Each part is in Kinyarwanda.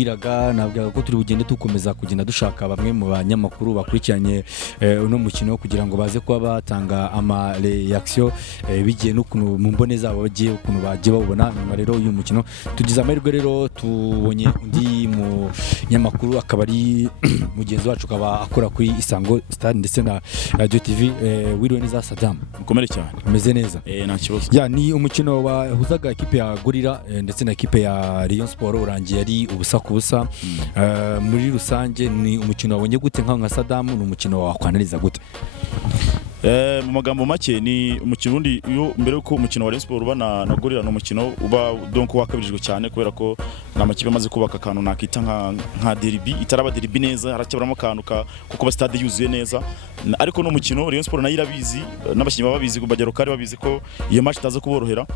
Iraga nabwo ko turi bugende tukomeza kugenda dushaka bamwe mu banyamakuru bakurikiranye uno mukino kugira ngo baze kuba batanga ama reaction bigiye n'ukuntu mu mbone zabo bagiye ukuntu bagiye babona nyuma rero uyu mukino tugize amahirwe rero tubonye undi mu nyamakuru akaba ari mugenzi wacu akaba akora kuri Isango Stade ndetse na Radio TV wiriwe neza Sadamu mukomere cyane umeze neza nta kibazo ya ni umukino wahuzaga equipe ya Gorilla ndetse na equipe ya Rayon Sport urangiye ari ubusa kubusa muri rusange ni umukino wabonye gute nka Sadamu ni umukino wakwanariza gute mu magambo make ni umukino undi iyo mbere uko umukino wa Rayon Sport uba na Gorilla no umukino uba donc wakabirijwe cyane kubera ko namakipe amaze kubaka akantu nakita nka derby itaraba derby neza haracyabamo akantu kuko ba stade yuzuye neza ariko no umukino Rayon Sport nayo irabizi n'abashyinyi babizi kubagero kare babizi ko iyo match itaza kuborohera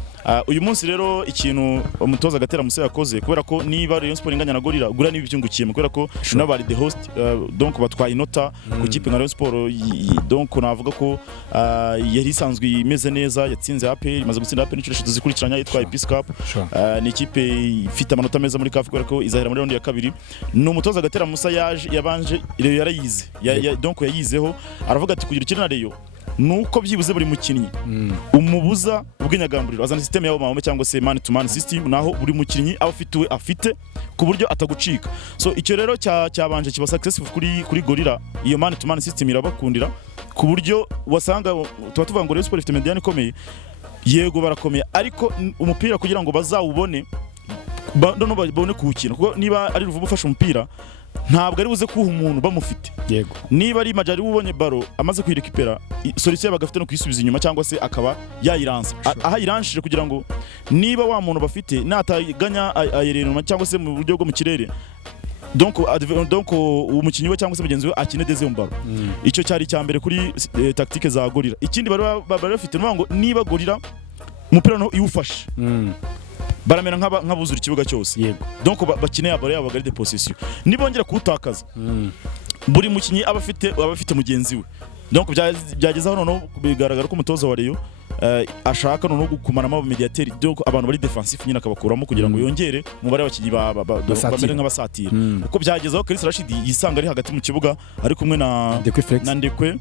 uyu munsi rero ikintu umutoza gatera Musa yakoze kubera ko niba Rayon Sport inganya na Gorilla gura n'ibyungukiye kubera ko n'abari the host donc batwaye inota ku kipe nka Rayon Sport donc navuga ko yari isanzwe imeze neza yatsinze AP imaze gutsinda AP n'inshuro 3 zikurikiranya yitwaye Peace Cup ni ikipe ifite amanota meza muri CAF kubera ko izahera muri round ya kabiri no umutoza gatera Musa yabanje rero yarayize donc yayizeho aravuga ati kugira ikina Rayon nuko byibuze buri mukinnyi umubuza ubwinyagamburiro azana system yabo mama cyangwa se man to man system naho buri mukinnyi afite ku buryo atagucika so icyo rero cyabanje kiba successful kuri Gorilla iyo man to man system irabakundira ku buryo wasanga tuba tuvuga ngo Rayon Sport ifite mediane ikomeye yego barakomeye ariko umupira kugira ngo bazawubone no babone kuwukina kuko niba ari ruvubu ufasha umupira ntabwo ari buze kuha umuntu bamufite yego niba ari majari ubonye baro amaze kwirekipera solution bagafite no kwisubiza inyuma cyangwa se akaba yayiransa aha iranshije kugira ngo niba wa muntu bafite nataganya ayereruma cyangwa se mu buryo bwo mu kirere donc umukinnyi we cyangwa se mugenzi we akine deuxième baro icyo cyari cyambere kuri tactique za Gorilla ikindi bari bafite ngo niba Gorilla umupira no iwufashe baramera nk'abuzura ikibuga cyose yego donc bakineye baro yabo garde possession nibongera kutakaza buri mukinyi aba afite mugenzi we donc byagezaho none bigaragara ko umutoza wa Rayon ashaka no gukumanamo aba mediateur donc abantu bari defensif nyine akabakuramo kugira ngo yongere umubare w'abakinyi bamere nk'abasatira uko byagezaho Chris Rashid yisanga ari hagati mu kibuga ari kumwe na Ndekwe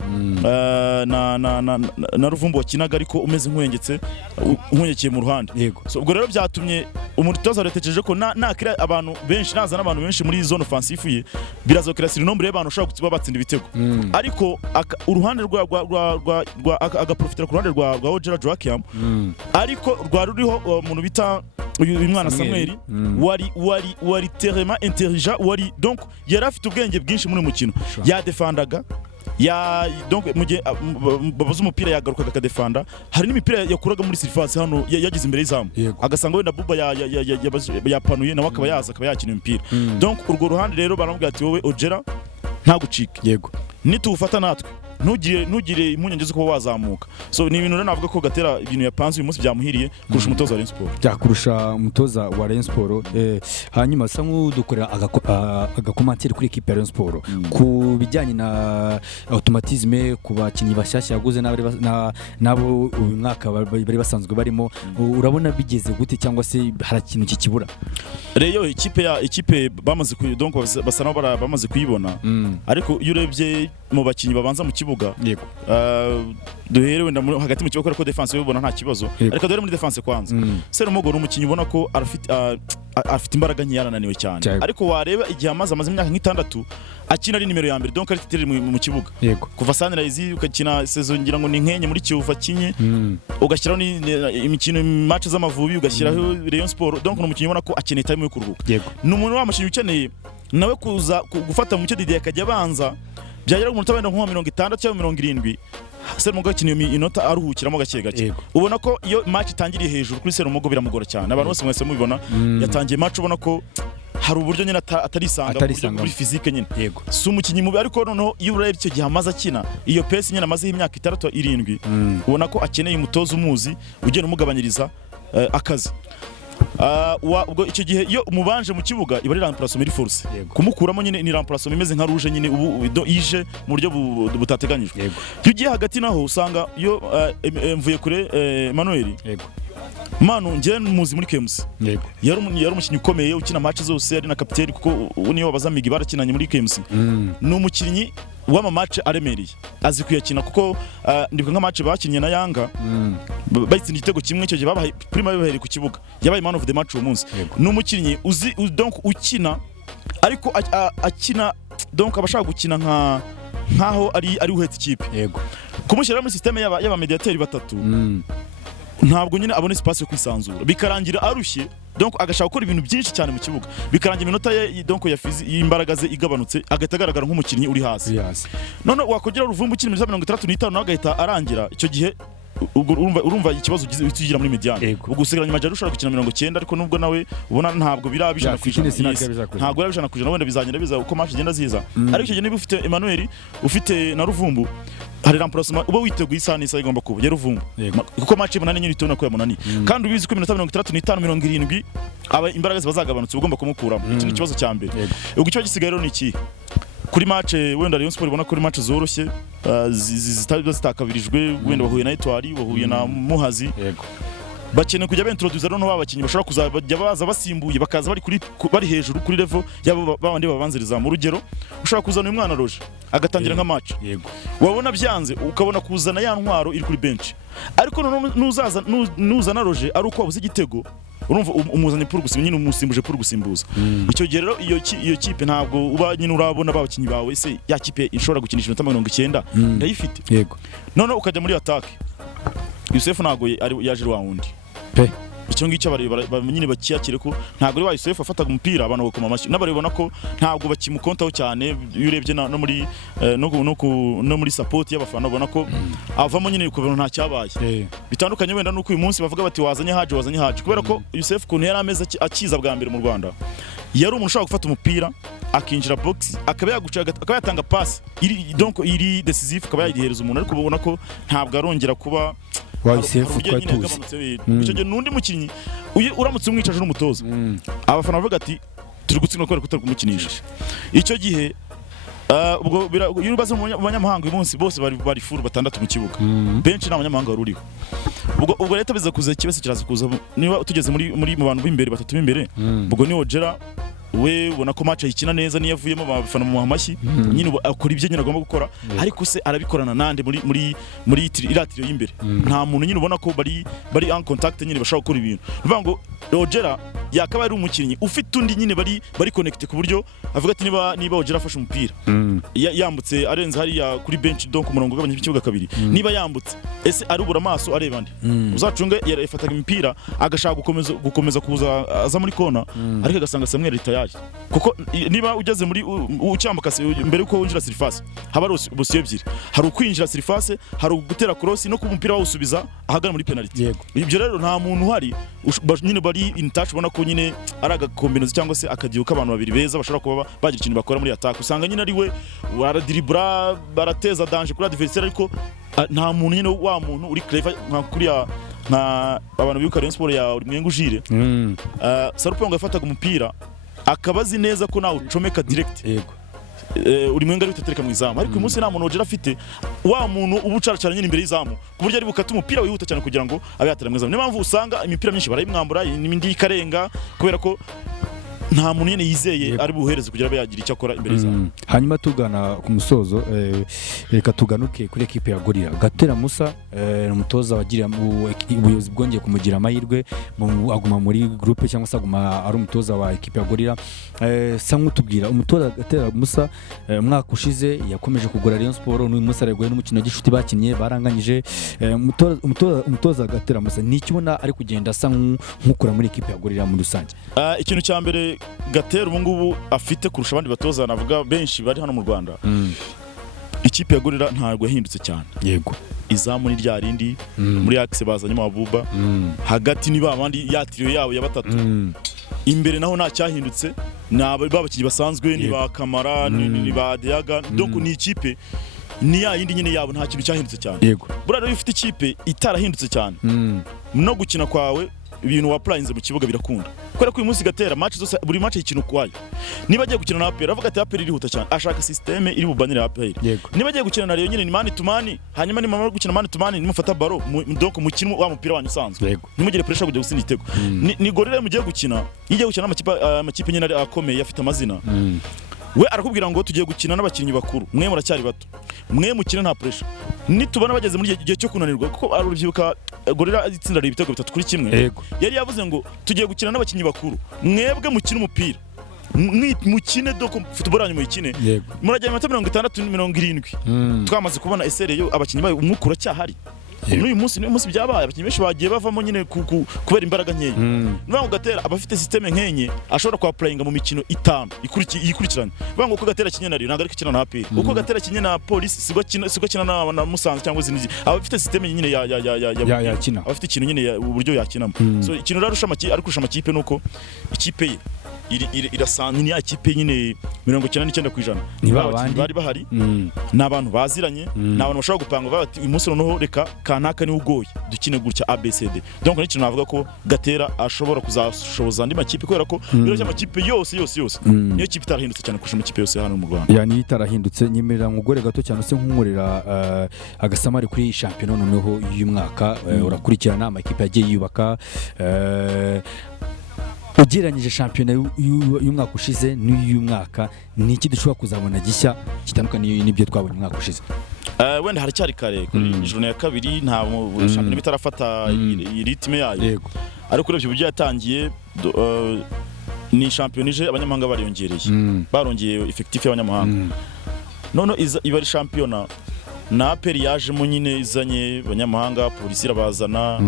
na Ruvumbu wakinaga ariko umeze nk'unyekeye mu ruhande so ubwo rero byatumye umutoza yatekereje ko nakira abantu benshi nazana abantu benshi muri zone offensive ye birazokira siri nombre y'abantu ushaka kuba batsinda ibitego ariko uruhande rwa agaprofitira ku ruhande rwa Joachim ariko ruriho umuntu bita uyu mwana Samuel wari tellement intelligent wari donc yari afite ubwenge bwinshi muri mukino ya defandaga donc muje babuze umupira yagarukaga akadefanda hari n'imipira yakuraga muri surface hano yagize imbere y'izamu agasanga wenda Buba yapanuye nawe akaba yakina imipira donc urwo ruhande rero baramubwira ati wowe Ojera ntagucike yego nitufata natwe ntugire impungenge zo kuba wazamuka so ni ibintu rero navuga ko gatera ibintu yapanze uyu munsi byamuhiriye kurusha umutoza wa Rayon Sport byakurusha umutoza wa Rayon Sport hanyuma sa nk'udukorera agakomantere kuri equipe ya Rayon Sport ku bijyanye na automatisme ku bakinyi bashyashya yaguze nabo uyu mwaka bari basanzwe barimo urabona bigeze gute cyangwa se hari ikintu kikibura Rayon ikipe bamaze donc basa nabo bamaze kuyibona ariko iyo urebye mu bakinyi babanza mu kibuga yego duhere wenda hagati mu kibuga ko defense ubona nta kibazo ariko duhere muri defense kwanza Serumogo umukinyi ubona ko afite imbaraga nke yarananiwe cyane ariko wareba igihe amaze imyaka nk'itandatu akina ari nimero ya mbere donc ari titire mu kibuga kuva Sunrise ukakina saison ngira ngo ni nkenye muri Kiyovu akinye ugashyiraho imikino match z'amavubi ugashyiraho Rayon Sport donc umukinyi ubona ko akeneye time yo kuruhuka ni umuntu wamushinyi ukeneye nawe kuza gufata mu cyo Didier akajya abanza byagera umuntu tabenda nko 60 cyangwa 70 Serumogo akiniye inota aruhukiramo gake ubona ko iyo match itangiriye hejuru kuri Serumogo biramugora cyane abantu bose mwese mubibona yatangiye match ubona ko hari uburyo nyine atarisanga muri physique nyine si umukinyi mubi ariko noneho iyo urebe icyo gihe amaze akina iyo pace nyine amaze imyaka 6-7 ubona ko akeneye umutoza umuzi ugenda umugabanyiriza akazi ubwo icyo gihe iyo umubanje mu kibuga iba ari remplacement iri force kumukuramo nyine ni remplacement imeze nka rouge nyine ubu ije mu buryo butateganyijwe iyo ugiye hagati naho usanga iyo mvuye kure Emmanuel manu ngiye muzi muri KMC yego yari umukinnyi ukomeye ukina match zose ari na kapiteni kuko niyo bazamigi barakinanye muri KMC ni umukinnyi w'ama match aremereye azi kuyakina kuko ndibuka nka match bakinnye na Yanga bayitsinda igitego kimwe cyo babaye prima yohereye ku kibuga yabaye man of the match uwo munsi ni umukinnyi uzi donc ukina ariko akina donc abashaka gukina nkaho ari uhetse ikipe yego kumushyira muri systeme y'aba mediateri batatu ntabwo nyine abone espace yo kwisanzura bikarangira arushye donc agashaka gukora ibintu byinshi cyane mu kibuga bikarangira iminota ye donc ya imbaraga ze igabanutse agahita agaragara nk'umukinnyi uri hasi none wakongera uruvumbu ukina muri 35 nawe agahita arangira icyo gihe urumva ikibazo ugize muri mediane ubwo usigaranye majari ushobora gukina 90 ariko nubwo nawe ubona ntabwo birabijana kwijana ntabwo birabijana kwijana wenda bizagenda biza uko match igenda ziza ariko icyo gihe niba ufite Emmanuel ufite na Ruvumbu hari remplacement uba witeguye isana igomba kuba ya Ruvumbu kuko match munani nyine itona ko ya munani kandi ubizi ko 65 aba imbaraga zibazagabanutse ugomba kumukuramo iki ni ikibazo cya mbere ubwo icyo gisigaye rero ni iki kuri match wenda Rayon Sport ibona kuri match zoroshye zitakabirijwe wenda bahuye na Etoile bahuye na Muhazi bakeneye kujya bentroduce rero n'abakinnyi bashobora kuzajya baza basimbuye bakaza bari hejuru kuri level yabo babandi babanziriza mu rugero ushobora kuzana umwana Roje agatangira nka match wabona byanze ukabona kuzana ya ntwaro iri kuri bench ariko nuzana Roje ari uko wabuze igitego urumva umuzanye pour gusimbuza nyine umusimbuje pour gusimbuza icyo gihe rero iyo kipe ntabwo uba nyine urabona babakinnyi bawe se ya kipe ishobora gukinisha 90 ndayifite yego none ukajya muri attack Yusuf ntabwo yaje rwawundi pe icyo ngicyo nyine bakiyakire ko ntabwo ari wa Yusuf afataga umupira abantu bakoma amashyi n'abarebona ko ntabwo bakimukontaho cyane iyo urebye no muri support y'abafana ubona ko avamo nyine ku bintu nta cyabaye bitandukanye wenda nuko uyu munsi bavuga bati wazanye haje kubera ko Yusuf kuntu yari ameze akiza bwa mbere mu Rwanda yari umuntu ushaka gufata umupira akinjira box akaba yatanga pass iri decisive akaba yayihereza umuntu ariko ubona ko ntabwo arongera kuba Yusuf twatuze icyo gihe nundi mukinnyi uramutse umwicaje n'umutoza abafana bavuga ati turi gutsindwa kubera kutari kumukinisha icyo gihe ubwo iyo ubaze mu banyamahanga uyu munsi bose bari furu batandatu mu kibuga benshi nta banyamahanga bari uriho ubwo leta biza kuza kibese kiraza kuza niba tugeze muri mu bantu b'imbere batatu b'imbere ubwo ni Ojera we ubona ko match ayikina neza niyo avuyemo abafana mu amashyi nyine akora ibyo nyine agomba gukora ariko se arabikorana nande muri iratiro y'imbere nta muntu nyine ubona ko bari en contact nyine bashaka gukora ibintu uvuga ngo Ojera yakaba ari umukinnyi ufite undi nyine bari connect ku buryo avuga ati niba Ojera afashe umupira yambutse arenze hariya kuri bench donc umurongo ugabanya ikibuga kabiri niba yambutse ese arubura amaso areba ndi uzacunge yarafataga imipira agashaka gukomeza kuza aza muri kona ariko agasanga Samuel Ritaya kuko niba ugeze muri ucyambuka mbere uko winjira surface haba ari ubusiyo ebyiri hari ukwinjira surface hari ugutera cross no ku mupira wawusubiza ahagana muri penalty ibyo rero nta muntu uhari nyine bari in touch ubona ko nyine ari agakombinazo cyangwa se akagiye k'abantu babiri beza bashobora kuba bagira ikintu bakora muri attack usanga nyine ari we baradribura barateza danger kuri adversaire ariko nta muntu nyine wa muntu uri clever nka kuriya nka abantu bibuka Rayon Sport ya Urimwengu Jire Sarupongo yafataga umupira akabazi neza ko nawe ucomeka direct Urimwengu ari utatereka mu izamu ariko uyu munsi nta muntu Ojera afite wa muntu ubucara nyine imbere y'izamu ku buryo ari bukata umupira wihuta cyane kugira ngo abe yatera mu izamu niyo mpamvu usanga imipira myinshi barayimwambura n'indi ikarenga kubera ko nta muntu nyine yizeye ari buhereze kugira yagira icyo akora imbere y'izamu hanyuma tugana ku musozo reka tuganuke kuri equipe ya Gorilla Gatera Musa umutoza wagira ubuyobozi bwongeye kumugira amahirwe aguma muri groupe cyangwa se aguma ari umutoza wa equipe ya Gorilla sangu tubwira umutoza Gatera Musa mwaka ushize yakomeje kugura Rayon Sport n'uyu munsi aragoye n'umukino gishuti bakinnye baranganyije umutoza Gatera Musa ni ikibona ari kugenda asa nk'ukura muri equipe ya Gorilla mu rusange ikintu cya mbere Gatera ubu ngubu afite kurusha abandi batoza navuga benshi bari hano mu Rwanda ikipe ya Gorilla ntabwo yahindutse cyane yego izamu ni rya rindi muri axe bazanyemo Abuba hagati ni babandi yatiriwe yabo ya batatu imbere naho nta cyahindutse babakinnyi basanzwe ni ba Kamara ni ba Diaga donc ni ikipe ni ya yindi nyine yabo nta kintu cyahindutse cyane yego burara iyo ufite ikipe itarahindutse cyane no gukina kwawe ibintu wa plains mu kibuga birakunda kubera ko uyu munsi Gatera match zose buri match ikintu kwayo niba agiye gukina na APR avuga ati APR irihuta cyane ashaka systeme iri bubanire APR niba agiye gukina na Rayon nyine ni mani to mani hanyuma ni mama gukina mani to mani nimufata baro donc mukino wa mupira wanyu usanzwe nimugire pressure kujya gusinda igitego ni gorira mugiye gukina igiye gukina amakipe nyine akomeye afite amazina we arakubwira ngo tugiye gukina n'abakinnyi bakuru mwe muracyari bato mwe mukina nta pressure nitubona bageze muri gihe cyo kunanirwa kuko arubyibuka gorira itsinda ibitego 3 kuri kimwe yari yavuze ngo tugiye gukina n'abakinnyi bakuru mwebwe mukina umupira mukine doko football yanyu muyikine murajya 60-70 twamaze kubona esereyo abakinnyi bayo umwukura cyahari n'uyu munsi byabaye abakinnyi benshi bagiye bavamo nyine kubera imbaraga nkeya niba Gatera abafite systeme nkenye ashobora kwa playinga mu mikino 5 ikurikiranye banga uko Gatera kinye nari ntagarika kina na APR uko Gatera kinye na police sigwa kina na Musanze cyangwa izindi abafite systeme nyine ya kina abafite ikintu nyine uburyo yakinamo so ikintu rarusha ariko amakipe nuko ikipe ye irasanzwe ni ikipe nyine 99% bari bahari n'abantu baziranye n'abantu bashobora gupanga bati uyu munsi noneho reka kanaka ni ugoye dukine gutya ABCD donc ni ikintu navuga ko Gatera ashobora kuzashoboza andi makipe kubera ko biro cy'amakipe yose niyo kipe itarahindutse cyane kurusha amakipe yose hano mu Rwanda yani itarahindutse nyemerera ngugore gato cyane se nkunkorera agasamari kuri champion noneho uyu mwaka urakurikirana amakipe yagiye yubaka ugereranyije shampiyona y'umwaka ushize n'uyu mwaka ni iki dushobora kuzabona gishya kitandukanye n'ibyo twabonye umwaka ushize wenda haracyari kare kuri ijoro ya kabiri nta shampiyona bitarafata ritme yayo ariko urebye uburyo yatangiye ni shampiyona ije abanyamahanga barongeye effectif y'abanyamahanga none iba ari shampiyona na APR yajemo nyine izanye abanyamahanga polisi irabazana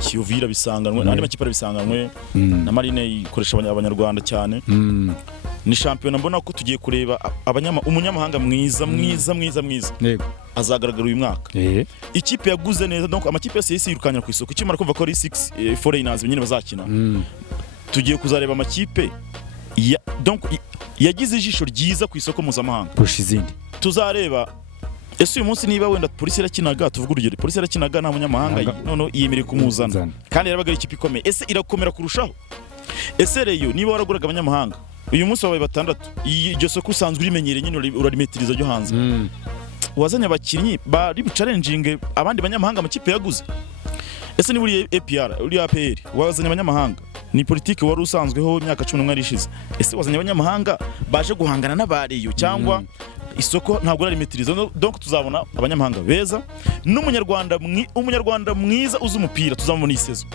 Kiyovira bisanganwe n'andi makipe bisanganwe na Marine ikoresha abanyarwanda cyane ni shampiyona mbona ko tugiye kureba umunyamahanga mwiza azagaragara uyu mwaka ikipe yaguze neza donc amakipe yose yirukanya ku isoko kimara kumva ko ari 6 foreigners nyine bazakina tugiye kuzareba amakipe donc yagize ijisho ryiza ku isoko mpuzamahanga kurusha izindi tuzareba ese uyu munsi niba wenda polisi irakinaga tuvuga urugero polisi irakinaga nta munyamahanga none yiyemereye kumuzana kandi yarabaga ikipe ikomeye ese irakomera kurushaho ese Rayon niba waraguraga abanyamahanga uyu munsi wabaye 6 iryo soko usanzwe urimenyereye nyine urarimetiriza ryo hanze wazanye abakinnyi bari buchallenging abandi banyamahanga amakipe yaguze ese ni buri APR wazanye abanyamahanga ni politiki wari usanzweho imyaka 11 arishize ese wazanye abanyamahanga baje guhangana n'abariyo cyangwa isoko ntabwo rarimetiriza donc tuzabona abanyamahanga beza n'umunyarwanda mwiza uzi umupira tuzamubona isezo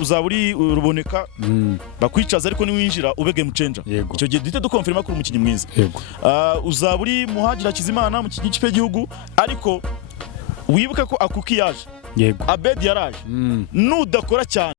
uzaburi ruboneka bakwicaza ariko niwinjira ube game changer icyo gihe duhita dukonfirma ko umukinnyi mwiza uzaburi Muhadjira Kizimana mu kipe y'igihugu ariko wibuka ko akuki yaje Abed yaraje nudakora cyane